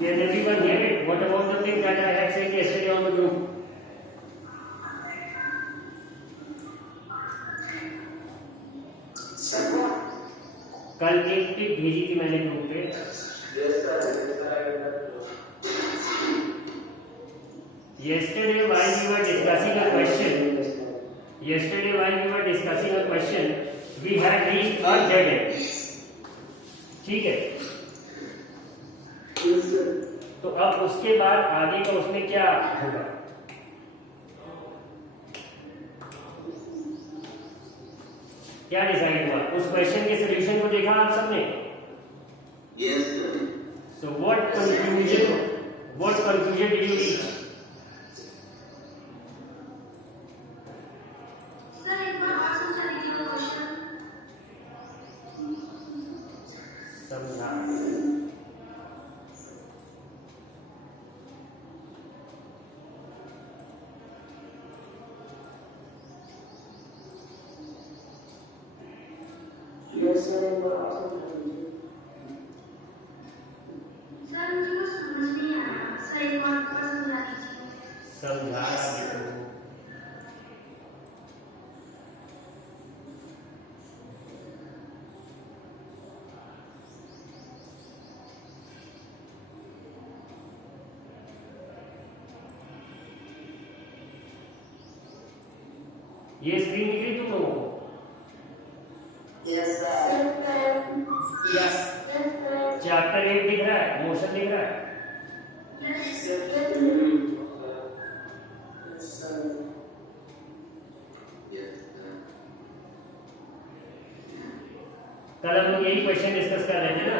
Can everyone hear it? What about the thing that I had said yesterday on the group? कल एक tip भेजी थी मैंने group पे। Yesterday while we were discussing a question, we had reached a dead end. ठीक है, तो अब उसके बाद आगे का उसमें क्या होगा? क्या डिसाइड हुआ? उस क्वेश्चन के सॉल्यूशन को देखा आप सबने? Yes, sir. So what conclusion did you reach? Sir, एक बार और समझा दीजिएगा क्वेश्चन। समझा। Yes, sir. एक बार और समझा दीजिए। सर मुझे कुछ समझ नहीं आया, सर एक बार और समझा दीजिए। समझा आगे तो ये स्क्रीन दिख रही तुम लोगों को? Yes, sir. क्या चैप्टर 8 दिख रहा है? मोशन दिख रहा है? Yes, कल हम लोग यही क्वेश्चन डिस्कस कर रहे थे ना?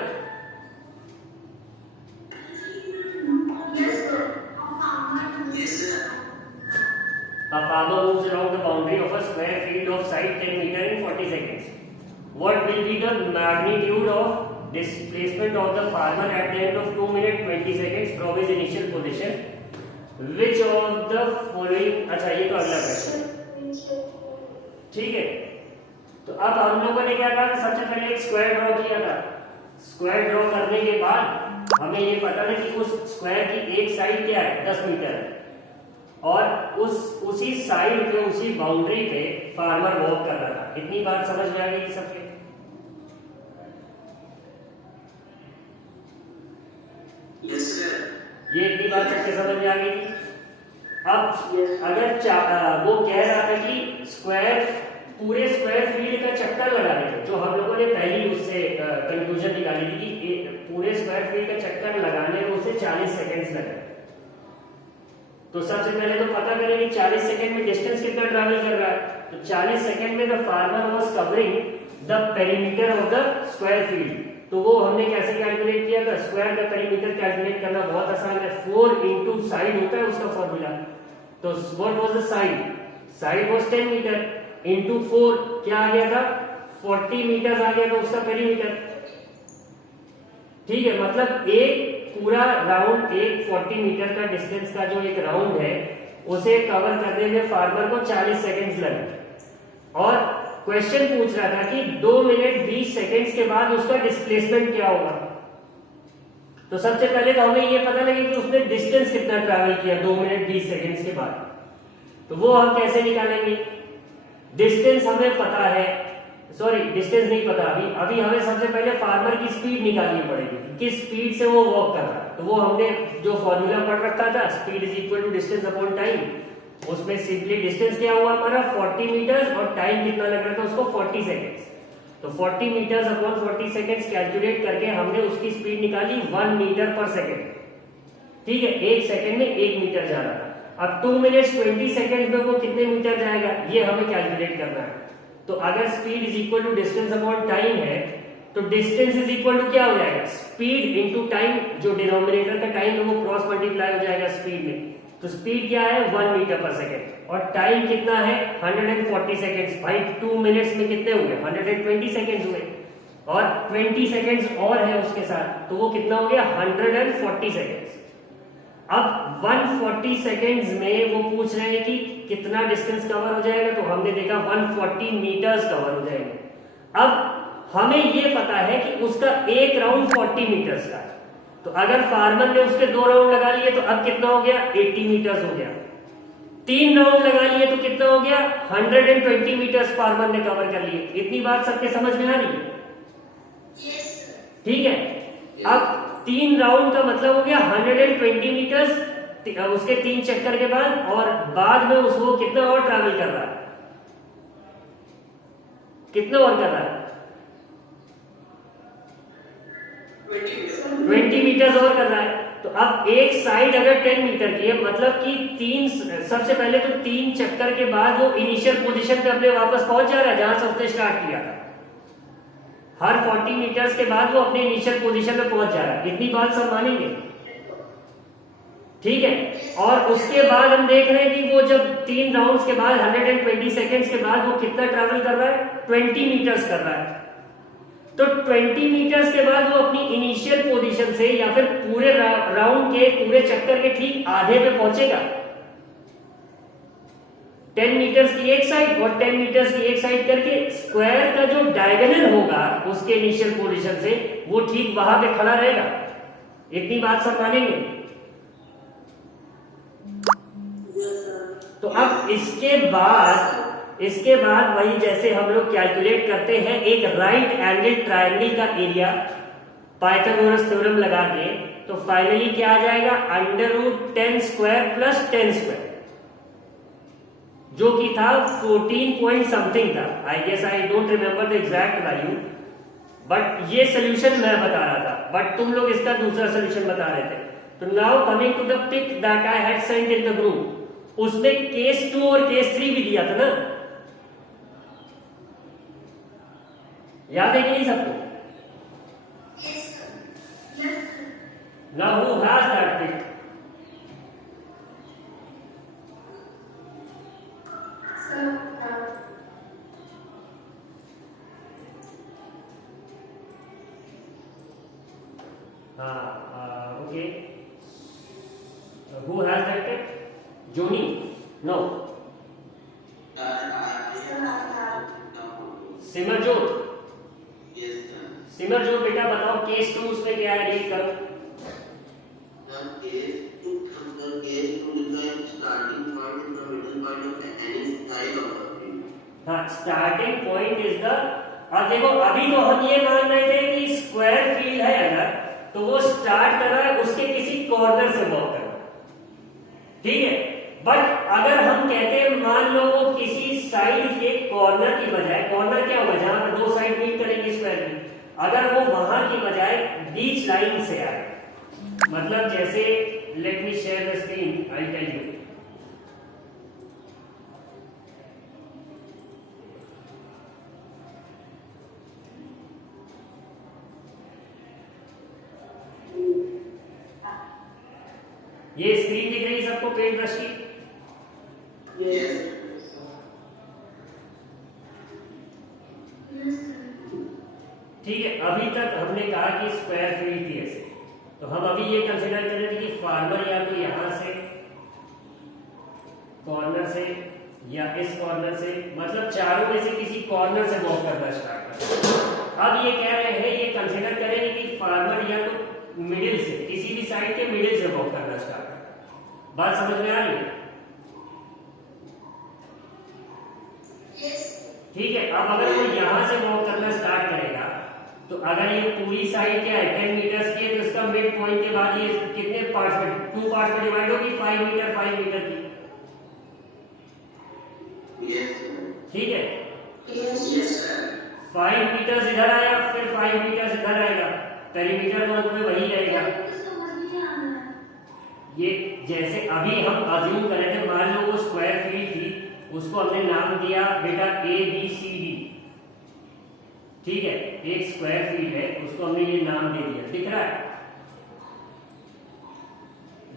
Yes, sir. A farmer moves around the boundary of a square field of side 10 meter in 40 seconds. What will be the magnitude of displacement of the farmer at the end of 2 minutes 20 seconds from his initial position? Which of the following? अच्छा ये तो अगला question, ठीक है। तो अब हम लोगों ने क्या कहा? सबसे पहले एक स्क्वायर ड्रॉ किया था। स्क्वायर ड्रॉ करने के बाद हमें ये पता था कि उस स्क्वायर की एक साइड क्या है? 10 मीटर है, और उसी साइड पे, उसी बाउंड्री पे फार्मर वॉक कर रहा था। इतनी बात समझ में आ गई सबके? Yes, sir. ये इतनी बात सबके समझ में आ गई थी। अब अगर वो कह रहा था कि पूरे स्क्वायर फील्ड का चक्कर लगाने थे, जो हम लोगों ने पहली उससे कंक्लूजन निकाली थी कि पूरे स्क्वायर फील्ड का चक्कर लगाने में उसे 40 सेकेंड्स लगे। तो सबसे पहले तो पता करें कि 40 सेकंड में डिस्टेंस कितना ट्रैवल कर रहा है। तो 40 सेकंड में the farmer was covering the perimeter of the square field. तो वो हमने कैसे कैलकुलेट किया था? स्क्वायर का पेरीमीटर कैलकुलेट करना बहुत आसान है। 4 इंटू साइड होता है उसका फॉर्मूला। तो what was the side? Side was 10 metre into 4 क्या आ गया था? 40 मीटर आ गया था उसका पेरीमीटर। ठीक है, मतलब एक पूरा राउंड, एक 40 मीटर का डिस्टेंस का जो एक राउंड है उसे कवर करने में फार्मर को 40 सेकंड्स लगे। और क्वेश्चन पूछ रहा था कि 2 मिनट 20 सेकंड्स के बाद उसका डिस्प्लेसमेंट क्या होगा। तो सबसे पहले तो हमें ये पता लगे कि उसने डिस्टेंस कितना ट्रैवल किया 2 मिनट 20 सेकंड्स के बाद। तो वो हम कैसे निकालेंगे? डिस्टेंस हमें पता है, सॉरी डिस्टेंस नहीं पता अभी हमें सबसे पहले फार्मर की स्पीड निकालनी पड़ेगी, किस स्पीड से वो वॉक कर रहा है। तो वो हमने जो फॉर्मूला पढ़ रखा था, speed is equal to distance upon time, उसमें सिंपली डिस्टेंस क्या हुआ हमारा 40 मीटर्स और टाइम कितना लग रहा था उसको 40 सेकेंड्स। तो 40 मीटर्स अपॉन 40 सेकेंड्स कैलकुलेट करके हमने उसकी स्पीड निकाली 1 मीटर पर सेकेंड। ठीक है, 1 सेकेंड में 1 मीटर जा रहा था। अब 2 मिनट्स 20 सेकेंड में वो कितने मीटर जाएगा ये हमें कैलकुलेट करना है। तो अगर speed is equal to distance upon time है तो डिस्टेंस इज इक्वल टू क्या हो जाएगा? स्पीड इनटू टाइम, जो डिनोमिनेटर का टाइम है वो क्रॉस मल्टीप्लाई हो जाएगा स्पीड में। तो स्पीड क्या है? 1 मीटर पर सेकेंड, और टाइम कितना है? 140 सेकेंड्स। भाई 2 मिनट्स में कितने हुए? 120 सेकेंड्स हुए, और 20 सेकेंड्स और है उसके साथ, तो वो कितना हो गया? 140 सेकेंड्स। अब 140 सेकेंड्स में वो पूछ रहे हैं कि कितना डिस्टेंस कवर हो जाएगा। तो हमने देखा 140 मीटर्स कवर हो जाएंगे। अब हमें ये पता है कि उसका एक राउंड 40 मीटर्स का है, तो अगर फार्मर ने उसके 2 राउंड लगा लिए तो अब कितना हो गया, 80 मीटर्स हो गया। 3 राउंड लगा लिए तो कितना हो गया, 120 मीटर्स फार्मर ने कवर कर लिए। इतनी बात सबके समझ में आ रही है? ठीक है। अब 3 राउंड का मतलब हो गया 120 मीटर्स उसके 3 चक्कर के बाद, और बाद में उसको कितना और ट्रैवल कर रहा है, कितना और कर रहा है, 20 मीटर्स और कर रहा है। तो अब एक साइड अगर 10 मीटर की है, मतलब कि सबसे पहले तो 3 चक्कर के बाद वो इनिशियल पोजीशन पे अपने वापस पहुंच जा रहा है जहां से उसने स्टार्ट किया था। हर 40 मीटर्स के बाद वो अपने इनिशियल पोजीशन पे पहुंच जा रहा है। इतनी बात सब मानेंगे? ठीक है। और उसके बाद हम देख रहे हैं कि वो जब 3 राउंड्स के बाद 120 सेकेंड्स के बाद वो कितना ट्रैवल कर रहा है, 20 मीटर्स कर रहा है। तो 20 मीटर्स के बाद वो अपनी इनिशियल पोजीशन से या फिर पूरे राउंड के पूरे चक्कर के ठीक आधे पे पहुंचेगा। 10 मीटर्स की एक साइड और 10 मीटर्स की एक साइड करके स्क्वायर का जो डायगोनल होगा उसके इनिशियल पोजीशन से, वो ठीक वहां पे खड़ा रहेगा। इतनी बात सब मानेंगे? तो अब इसके बाद वही जैसे हम लोग कैलकुलेट करते हैं एक राइट एंगल ट्रायंगल का एरिया पाइथागोरस थ्योरम लगा के, तो फाइनली क्या आ जाएगा, √10 स्क्वायर प्लस 10 स्क्वायर, जो कि था 14 पॉइंट समथिंग था। I guess I don't remember the exact value, but ये सोल्यूशन मैं बता रहा था, बट तुम लोग इसका दूसरा सोल्यूशन बता रहे थे। तो now coming to the pic that I had sent in the group, उसमें केस 2 और केस 3 भी दिया था ना, याद है कि नहीं सबको? Now who has that pic? Okay. Who has that pick? Joni? No. Simarjot? Simarjot बेटा बताओ केस 2 उसमें क्या है, रीड करो। हाँ, स्टार्टिंग पॉइंट इज द, अब देखो अभी तो हम ये मान रहे थे कि स्क्वायर फील्ड है अगर, तो वो स्टार्ट कर रहा है उसके किसी कॉर्नर से वॉक कर रहा है, ठीक है। बट अगर हम कहते हैं मान लो वो किसी साइड के कॉर्नर की बजाय, कॉर्नर क्या होगा जहां पर 2 साइड मीट करेंगे स्क्वायर में, अगर वो वहां की बजाय बीच लाइन से आए, मतलब जैसे let me share the screen, I tell you. ये स्क्रीन दिख रही है सबको, पेंट ब्रश की? ठीक है। अभी तक हमने कहा कि स्क्वायर फील्ड थी ऐसे, तो हम अभी ये कंसीडर कर रहे थे कि फार्मर या तो यहां से कॉर्नर से या इस कॉर्नर से, मतलब चारों में से किसी कॉर्नर से वॉक करना स्टार्ट कर। अब ये कह रहे हैं, ये कंसीडर करेंगे कि फार्मर या तो मिडिल से, किसी भी साइड के मिडिल से वॉक करना स्टार्ट कर। बात समझ में आ रही है? ठीक है। अब अगर वो यहां से वॉक करना स्टार्ट करेगा, तो अगर ये पूरी साइड क्या है 10 मीटर्स की है, तो इसका मिड पॉइंट के बाद ये कितने पार्ट्स में, 2 पार्ट्स में डिवाइड होगी, 5 मीटर 5 मीटर की, ठीक है। 5 मीटर्स इधर आया, फिर 5 मीटर्स इधर आएगा, पेरीमीटर तो अंत में वही रहेगा। ये जैसे अभी हम अज्यूम कर रहे थे, मान लो वो स्क्वायर फील्ड थी, उसको हमने नाम दिया बेटा ABCD, ठीक है। एक स्क्वायर फील्ड है, उसको हमने ये नाम दे दिया, दिख रहा है?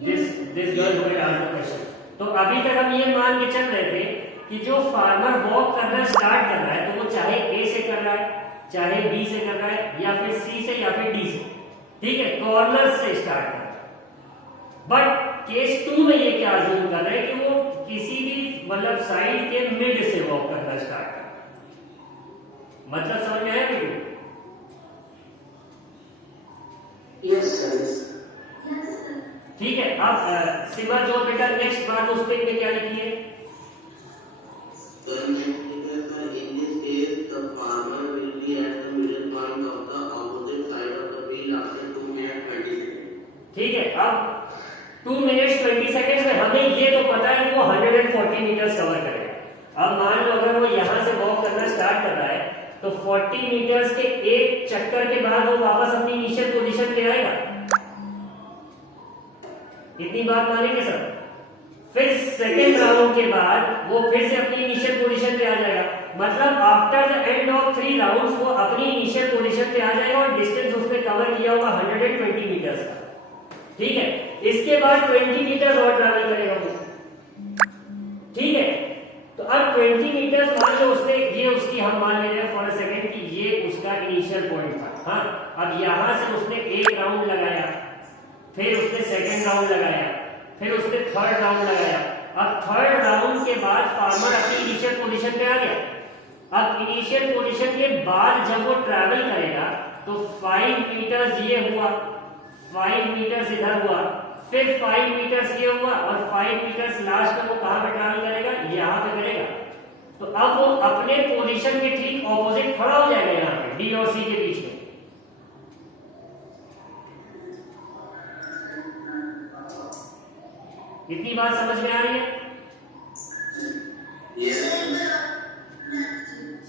This girl who had asked the question. तो अभी तक हम ये मान के चल रहे थे कि जो फार्मर वॉक करना स्टार्ट कर रहा है, तो वो चाहे A से कर रहा है, चाहे B से कर रहा है, या फिर C से या फिर D से, ठीक है, कॉर्नर से स्टार्ट कर रहा है। बट केस 2 में ये क्या अज्यूम कर रहे हैं कि वो किसी भी मतलब साइड के मिड से वॉक करना स्टार्ट कर, मतलब समझ में आया बेटू? Yes, sir. ठीक है, अब सिवा जो बेटा नेक्स्ट बात उस पे क्या लिखी है? In this case, the farmer will be at the middle point of the opposite side of the field after 2 minutes 20 seconds. ठीक है, अब 2 मिनट 20 सेकेंड में हमें ये तो पता है कि वो 140 मीटर्स कवर करेगा। अब मान लो अगर वो यहाँ से वॉक करना स्टार्ट कर रहा है तो 40 मीटर्स के एक चक्कर के बाद वो वापस अपनी इनिशियल पोजीशन पे आएगा। इतनी बात मानेंगे सब? फिर सेकेंड राउंड के बाद वो फिर से अपनी इनिशियल पोजीशन पे आ जाएगा, मतलब after the end of 3 rounds वो अपनी इनिशियल पोजीशन पे आ जाएगा और डिस्टेंस उसने कवर किया होगा 120 मीटर्स का। ठीक है, इसके बाद 20 मीटर्स और ट्रैवल करेगा वो। ठीक है, तो अब 20 मीटर्स मान लो उसने, ये उसकी हम मान ले रहे हैं फॉर अ सेकंड कि ये उसका इनिशियल पॉइंट था। हाँ, अब यहां से उसने एक राउंड लगाया, फिर उसने सेकंड राउंड लगाया, फिर उसने थर्ड राउंड लगाया। अब थर्ड राउंड के बाद फार्मर अपनी इनिशियल पोजीशन पे आ गया। अब इनिशियल पोजीशन के बाद जब वो ट्रैवल करेगा तो 5 मीटर्स ये हुआ, 5 मीटर्स इधर हुआ, फिर 5 मीटर्स ये हुआ और 5 मीटर्स लास्ट में वो कहां पे ट्रैवल करेगा? यहां पे करेगा। तो अब वो अपने पोजीशन के ठीक ऑपोजिट खड़ा हो जाएगा यहाँ पे डी और सी के बीच में। इतनी बात समझ में आ रही है?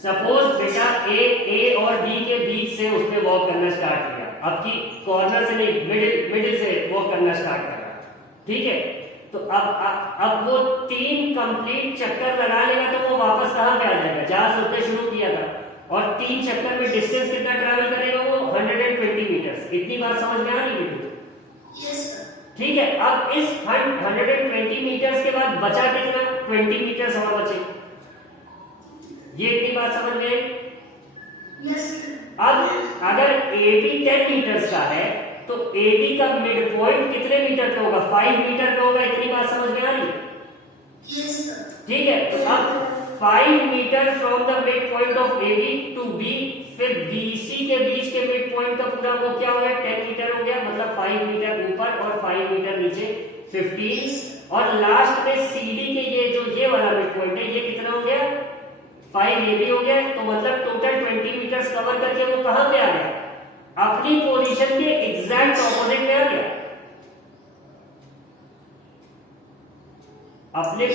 सपोज बेटा ए और बी के बीच से उसने वॉक करना स्टार्ट किया, अब की कॉर्नर से नहीं, मिडिल से वॉक करना स्टार्ट कर रहा। ठीक है, तो अब वो 3 कंप्लीट चक्कर लगा लेगा तो वो वापस कहां पे आ जाएगा? जहां से उसने शुरू किया था। और 3 चक्कर में डिस्टेंस कितना ट्रैवल करेगा वो? 120 मीटर्स। इतनी बात समझ में आ रही है? ठीक है, अब इस 120 मीटर्स के बाद बचा कितना? 20 मीटर्स और बचे। ये इतनी बात समझ में आई? अब अगर AB 10 मीटर्स का है तो AB का मिड पॉइंट कितने मीटर का होगा? 5 मीटर का होगा। इतनी बात समझ में आ रही है? ठीक है, तो अब 5 metre from the mid point of AB to B, फिर BC के बीच के मिड पॉइंट का पूरा वो क्या हो गया? 10 मीटर हो गया, मतलब 5 मीटर ऊपर और 5 मीटर नीचे, 15। और लास्ट में CD के ये वाला मिड पॉइंट है, ये कितना हो गया? 5 ये भी हो गया। तो मतलब टोटल 20 मीटर्स कवर करके वो कहां पे आ गया? अपनी पोजीशन के एग्जैक्ट ऑपोजिट में आ गया। अपने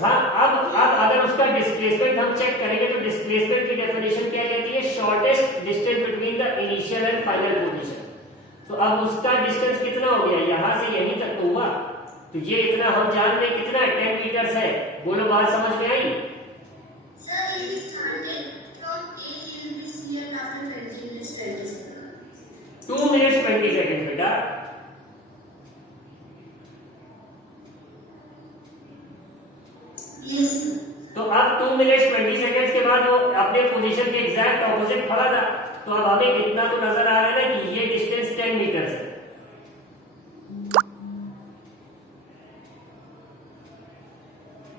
हाँ, अब अगर उसका डिस्प्लेसमेंट हम चेक करेंगे तो डिस्प्लेसमेंट की डेफिनेशन क्या कहती है? Shortest distance between the initial and final position. तो अब उसका डिस्टेंस कितना हो गया? यहां से यहीं तक तो हुआ, तो ये इतना हम जान रहे कितना है? 10 मीटर्स है। बोलो, बात समझ में आई? 2 मिनट 20 सेकेंड बेटा। तो अब 2 मिनट 20 सेकेंड के बाद वो अपने पोजीशन के एग्जैक्ट ऑपोजिट खड़ा था। तो अब हमें इतना तो नजर आ रहा है ना कि ये डिस्टेंस 10 मीटर है।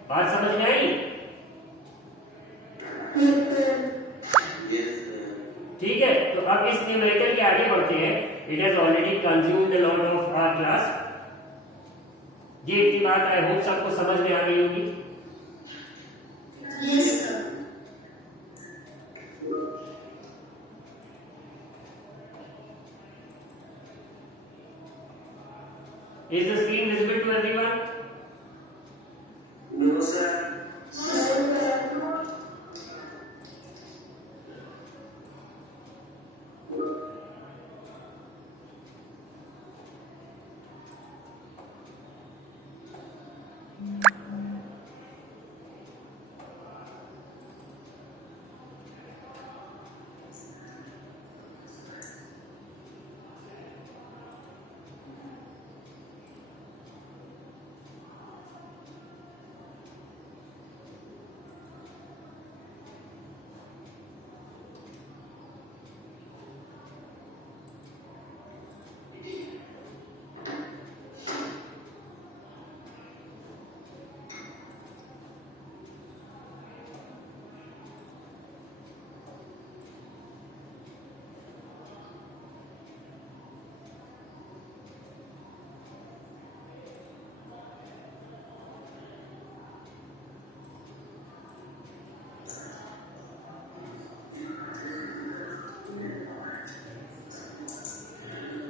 बात समझ में आई? ठीक है, तो अब इस न्यूमेरिकल के आगे बढ़ते हैं। It has already consumed a lot of our class. ये इतनी बात आई होप सबको समझ में आ गई होगी। Is the screen visible to everyone? No, sir.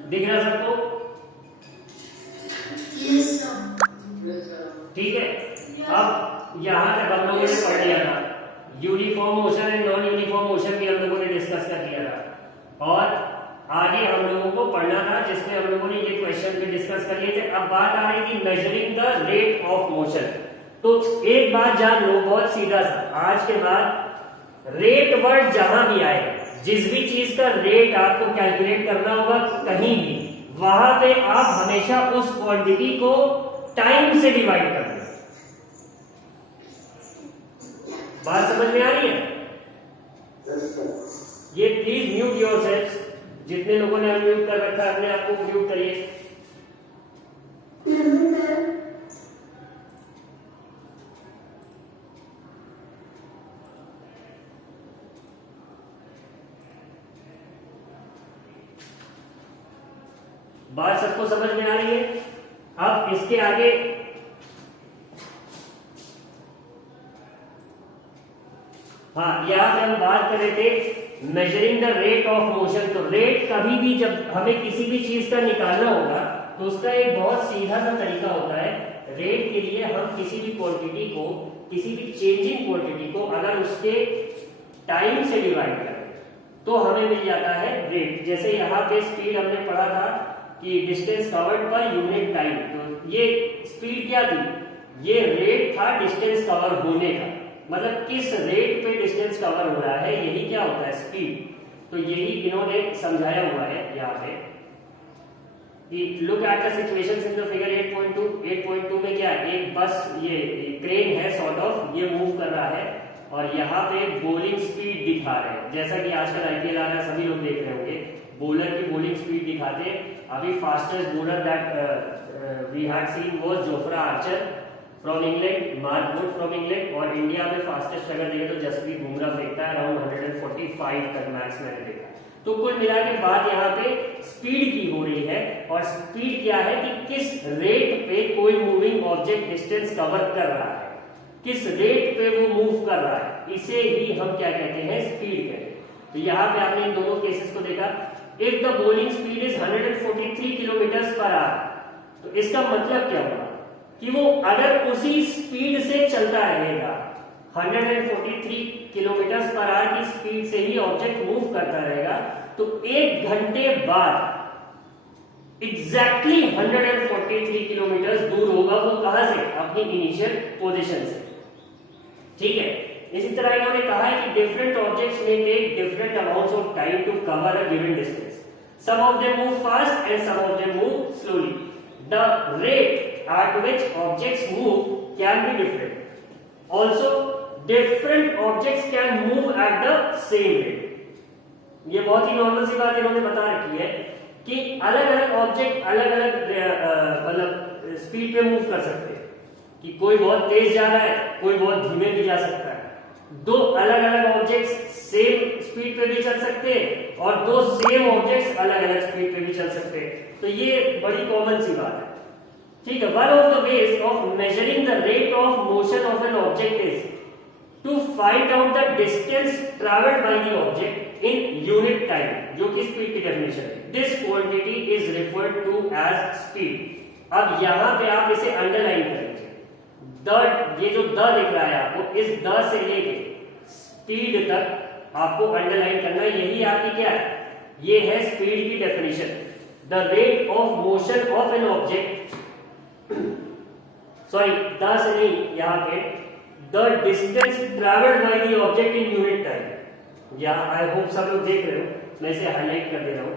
दिख रहा सबको? Yes, sir. ठीक है, अब यहाँ तक हम लोगों ने पढ़ लिया था। Uniform motion and non uniform motion भी हम लोगों ने डिस्कस कर लिया था, और आगे हम लोगों को पढ़ना था जिसमें हम लोगों ने ये क्वेश्चन भी डिस्कस कर लिए थे। अब बात आ रही थी measuring the rate of motion. तो एक बात जान लो बहुत सीधा सा, आज के बाद रेट वर्ड जहां भी आए, जिस भी चीज का रेट आपको कैलकुलेट करना होगा कहीं भी, वहां पे आप हमेशा उस क्वांटिटी को टाइम से डिवाइड कर दो। बात समझ में आ रही है? ये प्लीज म्यूट योरसेल्फ, जितने लोगों ने अनम्यूट कर रखा है अपने आप को म्यूट करिए। बात सबको समझ में आ रही है? अब इसके आगे हाँ, यहाँ पे हम बात कर रहे थे measuring the rate of motion. तो रेट कभी भी जब हमें किसी भी चीज का निकालना होगा तो उसका एक बहुत सीधा सा तरीका होता है। रेट के लिए हम किसी भी क्वांटिटी को, किसी भी चेंजिंग क्वांटिटी को अगर उसके टाइम से डिवाइड करें तो हमें मिल जाता है रेट। जैसे यहाँ पे स्पीड हमने पढ़ा था कि distance covered per unit time, तो ये स्पीड क्या थी? ये रेट था डिस्टेंस कवर होने का, मतलब किस रेट पे डिस्टेंस कवर हो रहा है, यही क्या होता है? स्पीड। तो यही इन्होंने समझाया हुआ है यहाँ पे कि look at the situations in the figure 8.2। 8.2 में क्या है? एक बस, ये क्रेन है सॉर्ट ऑफ, ये मूव कर रहा है और यहाँ पे बॉलिंग स्पीड दिखा रहे हैं। जैसा कि आजकल आईपीएल आ रहा है, सभी लोग देख रहे होंगे, बॉलर की बॉलिंग स्पीड दिखाते। अभी fastest bowler that we had seen was Jofra Archer from England, Mark Wood from England, और इंडिया में फास्टेस्ट अगर देखें तो जसप्रीत बुमराह फेंकता है अराउंड 145 तक मैक्स मैंने देखा। तो कुल मिला के बात यहाँ पे स्पीड की हो रही है, और स्पीड क्या है कि किस रेट पे कोई मूविंग ऑब्जेक्ट डिस्टेंस कवर कर रहा है, किस रेट पे वो मूव कर रहा है, इसे ही हम क्या कहते हैं? स्पीड कहते हैं। तो यहाँ पे आपने इन दोनों केसेस को देखा। If the bowling speed is 143 kilometre per hour, तो इसका मतलब क्या हुआ कि वो अगर उसी स्पीड से चलता रहेगा, 143 किलोमीटर पर आवर की स्पीड से ही ऑब्जेक्ट मूव करता रहेगा, तो एक घंटे बाद एग्जैक्टली 143 किलोमीटर दूर होगा वो कहां से? अपनी इनिशियल पोजीशन से। ठीक है, इसी तरह इन्होंने कहा है कि डिफरेंट ऑब्जेक्ट्स में take different amounts of time to cover a given distance. Some of them move fast and some of them move slowly. The rate at which objects move can be different. Also, different objects can move at the same rate. ये बहुत ही normal सी बात इन्होंने बता रखी है कि अलग अलग ऑब्जेक्ट अलग अलग मतलब स्पीड पे मूव कर सकते हैं, कि कोई बहुत तेज जा रहा है, कोई बहुत धीमे भी जा सकता है। दो अलग अलग ऑब्जेक्ट्स सेम स्पीड पे भी चल सकते हैं, और दो सेम ऑब्जेक्ट्स अलग अलग स्पीड पे भी चल सकते हैं। तो ये बड़ी कॉमन सी बात है। ठीक है, one of the ways of measuring the rate of motion of an object is to find out the distance travelled by the object in unit time, जो कि स्पीड की डेफिनेशन है। This quantity is referred to as speed. अब यहां पे आप इसे underline कर लीजिए। द, ये जो द दिख रहा है आपको, इस द से लेके स्पीड तक आपको अंडरलाइन करना है। यही आपकी क्या है? ये है स्पीड की definition. The rate of motion of an object, sorry the से नहीं, यहाँ पे the distance travelled by the object in unit time. या आई होप सब लोग देख रहे हो, मैं इसे हाईलाइट कर दे रहा हूं।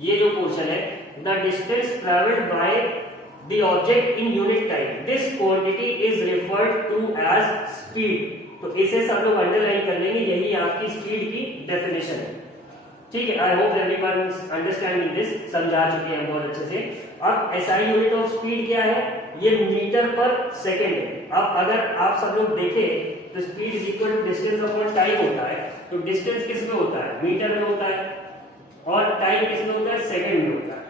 ये जो पोर्शन है, the distance travelled by the object in unit time, this quantity is referred to as speed. तो इसे सब लोग अंडरलाइन कर लेंगे, यही आपकी स्पीड की डेफिनेशन है। ठीक है, I hope everyone understanding this, समझा चुके हैं बहुत अच्छे से। अब एसआई यूनिट ऑफ स्पीड क्या है? ये मीटर पर सेकेंड है। अब अगर आप सब लोग देखें तो speed is equal to distance upon time होता है। तो डिस्टेंस किस में होता है? मीटर में होता है, और टाइम किस में होता है? सेकेंड में होता है।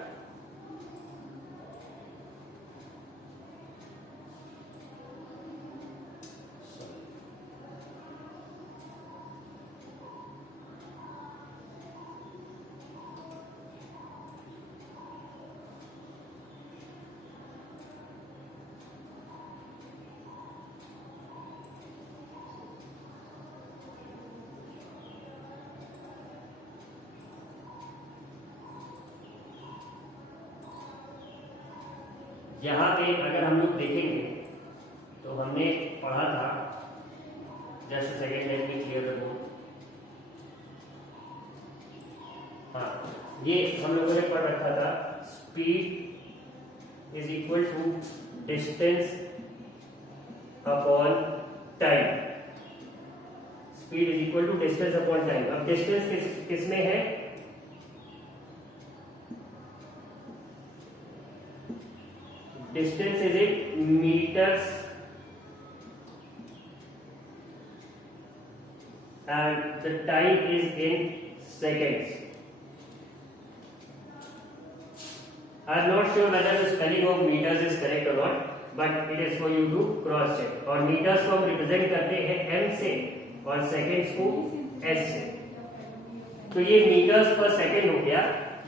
यहाँ पे अगर हम लोग देखेंगे तो हमने पढ़ा था, just second let me clear the board. हाँ, ये हम लोगों ने पढ़ रखा था, speed is equal to distance upon time. Speed is equal to distance upon time. अब डिस्टेंस किस में है? Distance is in metres and the time is in seconds. I am not sure whether the spelling of meters is correct or not, but it is for you to cross check. और meters को हम represent करते हैं m से और seconds को s से। तो ये meters per second हो गया,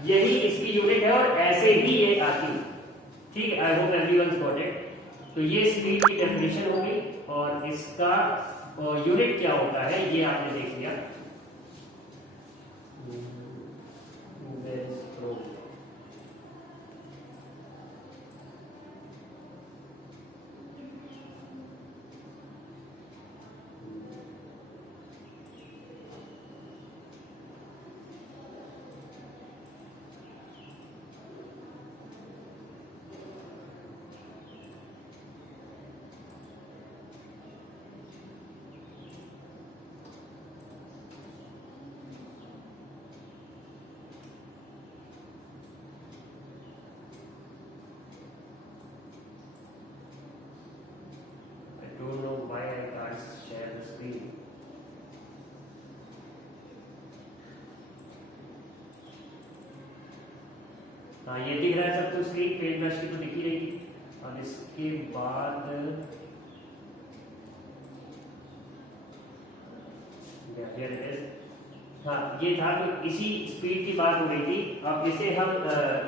यही इसकी यूनिट है और ऐसे ही ये आती है। ठीक है, I hope everyone got it. तो ये स्पीड की डेफिनेशन होगी और इसका यूनिट क्या होता है ये आपने देख लिया। हाँ, ये दिख रहा है सबको स्क्रीन, पेंट ब्रश की तो दिख ही रही थी। और इसके बाद हाँ, ये था तो इसी स्पीड की बात हो रही थी। अब इसे हम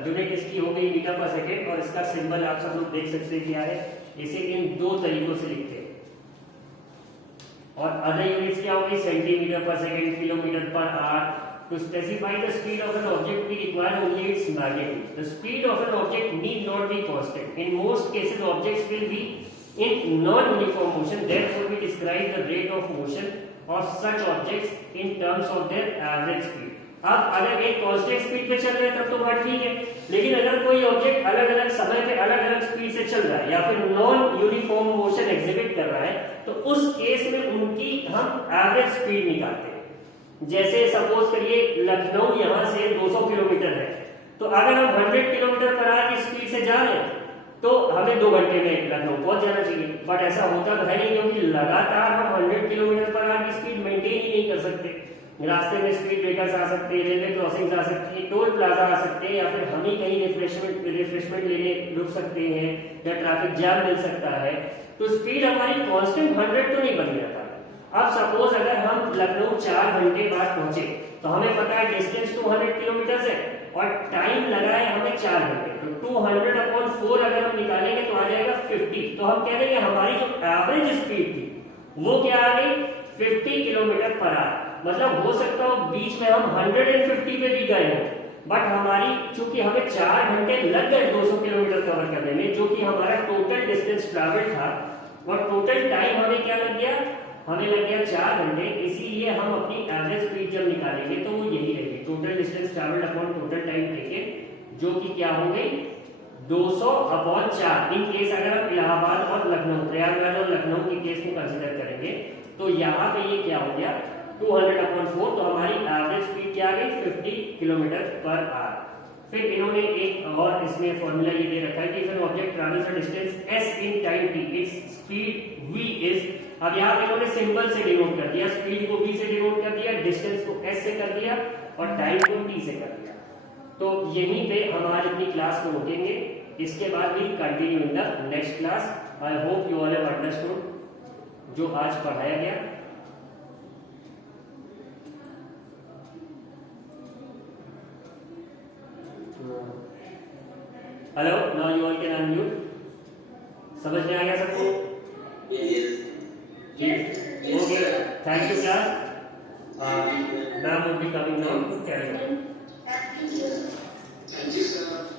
यूनिट इसकी हो गई मीटर पर सेकेंड और इसका सिंबल आप सब लोग देख सकते हैं क्या है। इसे इन दो तरीकों से लिखते हैं और अदर यूनिट्स क्या होगी, सेंटीमीटर पर second, kilometre per hour. To specify the speed of an object, we require only its magnitude. The speed of an object need not be constant. In most cases, objects will be in non-uniform motion. Therefore, we describe the rate of motion of such objects in terms of their average speed. अब अगर एक constant speed पे चल रहे हैं तब तो बात ठीक है, लेकिन अगर कोई ऑब्जेक्ट अलग अलग समय पे अलग अलग स्पीड से चल रहा है या फिर नॉन यूनिफॉर्म मोशन एग्जिबिट कर रहा है तो उस केस में उनकी हम एवरेज स्पीड निकालते हैं। जैसे सपोज करिए लखनऊ यहां से 200 किलोमीटर है, तो अगर हम 100 किलोमीटर पर आवर की स्पीड से जा रहे हैं तो हमें 2 घंटे में लखनऊ पहुंच जाना चाहिए। बट ऐसा होता तो है नहीं, क्योंकि लगातार हम 100 किलोमीटर पर आवर की स्पीड मेंटेन ही नहीं कर सकते। रास्ते में स्पीड ब्रेकर्स आ सकते हैं, रेलवे क्रॉसिंग्स आ सकती है, टोल प्लाजा आ सकते हैं, या फिर हम ही कहीं रिफ्रेशमेंट लेने रुक सकते हैं या ट्रैफिक जाम मिल सकता है। तो स्पीड हमारी कांस्टेंट 100 तो नहीं बन जाता। अब सपोज अगर हम लखनऊ 4 घंटे बाद पहुंचे तो हमें पता है डिस्टेंस 200 किलोमीटर है और टाइम लगा है हमें 4 घंटे, तो 200/4 अगर हम निकालेंगे तो आ जाएगा 50। तो हम कह देंगे हमारी जो एवरेज स्पीड थी वो क्या आ गई, 50 किलोमीटर पर आवर। मतलब हो सकता हो बीच में हम 150 पे भी गए हो, बट हमारी चूंकि हमें 4 घंटे लग गए 200 किलोमीटर कवर करने में, जो कि हमारा टोटल डिस्टेंस ट्रैवल था, और टोटल टाइम हमें क्या लग गया, हमें लग गया 4 घंटे। इसीलिए हम अपनी एवरेज स्पीड जब निकालेंगे तो वो यही रहेगी, total distance travelled upon total time taken, जो कि क्या हो गई 200/4। इन केस अगर हम इलाहाबाद और लखनऊ, प्रयागराज और लखनऊ के केस को कंसीडर करेंगे तो यहाँ पे ये क्या हो गया 200/4। तो हमारी एवरेज स्पीड क्या आ गई 50 किलोमीटर पर आवर। फिर इन्होंने एक और इसमें फॉर्मूला ये दे रखा है कि if an object travels a distance s in time t, its speed v is, अब यहाँ पे इन्होंने सिंबल से डिनोट कर दिया, स्पीड को v से डिनोट कर दिया, डिस्टेंस को s से कर दिया और टाइम को t से कर दिया। तो यहीं पे हम आज अपनी क्लास को रोकेंगे, इसके बाद भी continue in the next class. I hope you all have understood जो आज पढ़ाया गया। Hello, now you all can unmute. समझ में आ गया सबको? Okay, thank you class. Ma'am will be coming now to carry on. Thank you, sir.